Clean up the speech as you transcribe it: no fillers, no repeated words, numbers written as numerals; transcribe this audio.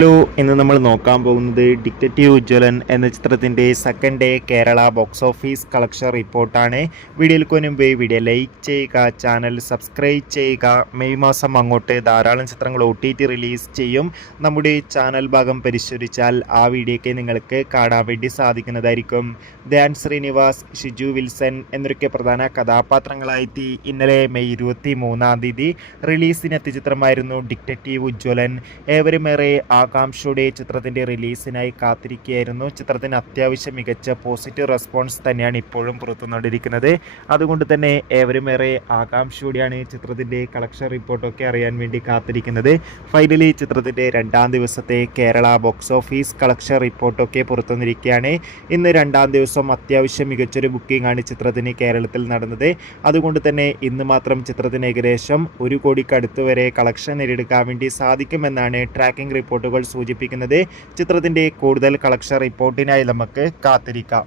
Hello, ഇന്ന് നമ്മൾ നോക്കാൻ പോകുന്നത് ഡിറ്റക്റ്റീവ് ഉജ്ജ്വലൻ എന്ന ചിത്രത്തിൻ്റെ second day Kerala box office collection റിപ്പോർട്ടാണ്. വീഡിയോയ്ക്ക് മുൻപ് വീഡിയോ ലൈക്ക് ചെയ്യുക, ചാനൽ സബ്സ്ക്രൈബ് ചെയ്യുക. മെയ് മാസം അങ്ങോട്ട് ധാരാളം ചിത്രങ്ങൾ OTT റിലീസ് ചെയ്യും. നമ്മുടെ ചാനൽ ഭാഗം പരിശോധിച്ചാൽ ആ വീഡിയോയ്ക്ക് നിങ്ങൾക്ക് കാണാൻ വേണ്ടി സാധിക്കുന്നതായിരിക്കും. ധ്യാൻ ശ്രീനിവാസ്, ഷിജു വിൽസൺ എന്നൊക്കെ പ്രധാന കഥാപാത്രങ്ങളായിട്ട് ഇന്നലെ മെയ് 23 റിലീസിനെത്തിയ ചിത്രമായിരുന്നു ഡിറ്റക്റ്റീവ് ഉജ്ജ്വലൻ. ഏവരുമേറെ ആകാംക്ഷയുടെ ചിത്രത്തിൻ്റെ റിലീസിനായി കാത്തിരിക്കുകയായിരുന്നു. ചിത്രത്തിന് അത്യാവശ്യം മികച്ച പോസിറ്റീവ് റെസ്പോൺസ് തന്നെയാണ് ഇപ്പോഴും പുറത്തുകൊണ്ടിരിക്കുന്നത്. അതുകൊണ്ട് തന്നെ ഏവരുമേറെ ആകാംക്ഷയോടെയാണ് ചിത്രത്തിൻ്റെ കളക്ഷൻ റിപ്പോർട്ടൊക്കെ അറിയാൻ വേണ്ടി കാത്തിരിക്കുന്നത്. ഫൈനലി ചിത്രത്തിൻ്റെ 2ാം ദിവസത്തെ കേരള ബോക്സ് ഓഫീസ് കളക്ഷൻ റിപ്പോർട്ടൊക്കെ പുറത്തുവന്നിരിക്കുകയാണ്. ഇന്ന് 2ാം ദിവസം അത്യാവശ്യം മികച്ചൊരു ബുക്കിംഗ് ആണ് ചിത്രത്തിന് കേരളത്തിൽ നടന്നത്. അതുകൊണ്ട് തന്നെ ഇന്ന് മാത്രം ചിത്രത്തിന് ഏകദേശം 1 കോടിക്കടുത്ത് വരെ കളക്ഷൻ നേടിയെടുക്കാൻ വേണ്ടി സാധിക്കുമെന്നാണ് ട്രാക്കിംഗ് റിപ്പോർട്ടുകൾ സൂചിപ്പിക്കുന്നത്. ചിത്രത്തിൻ്റെ കൂടുതൽ കളക്ഷൻ റിപ്പോർട്ടിനായി നമുക്ക് കാത്തിരിക്കാം.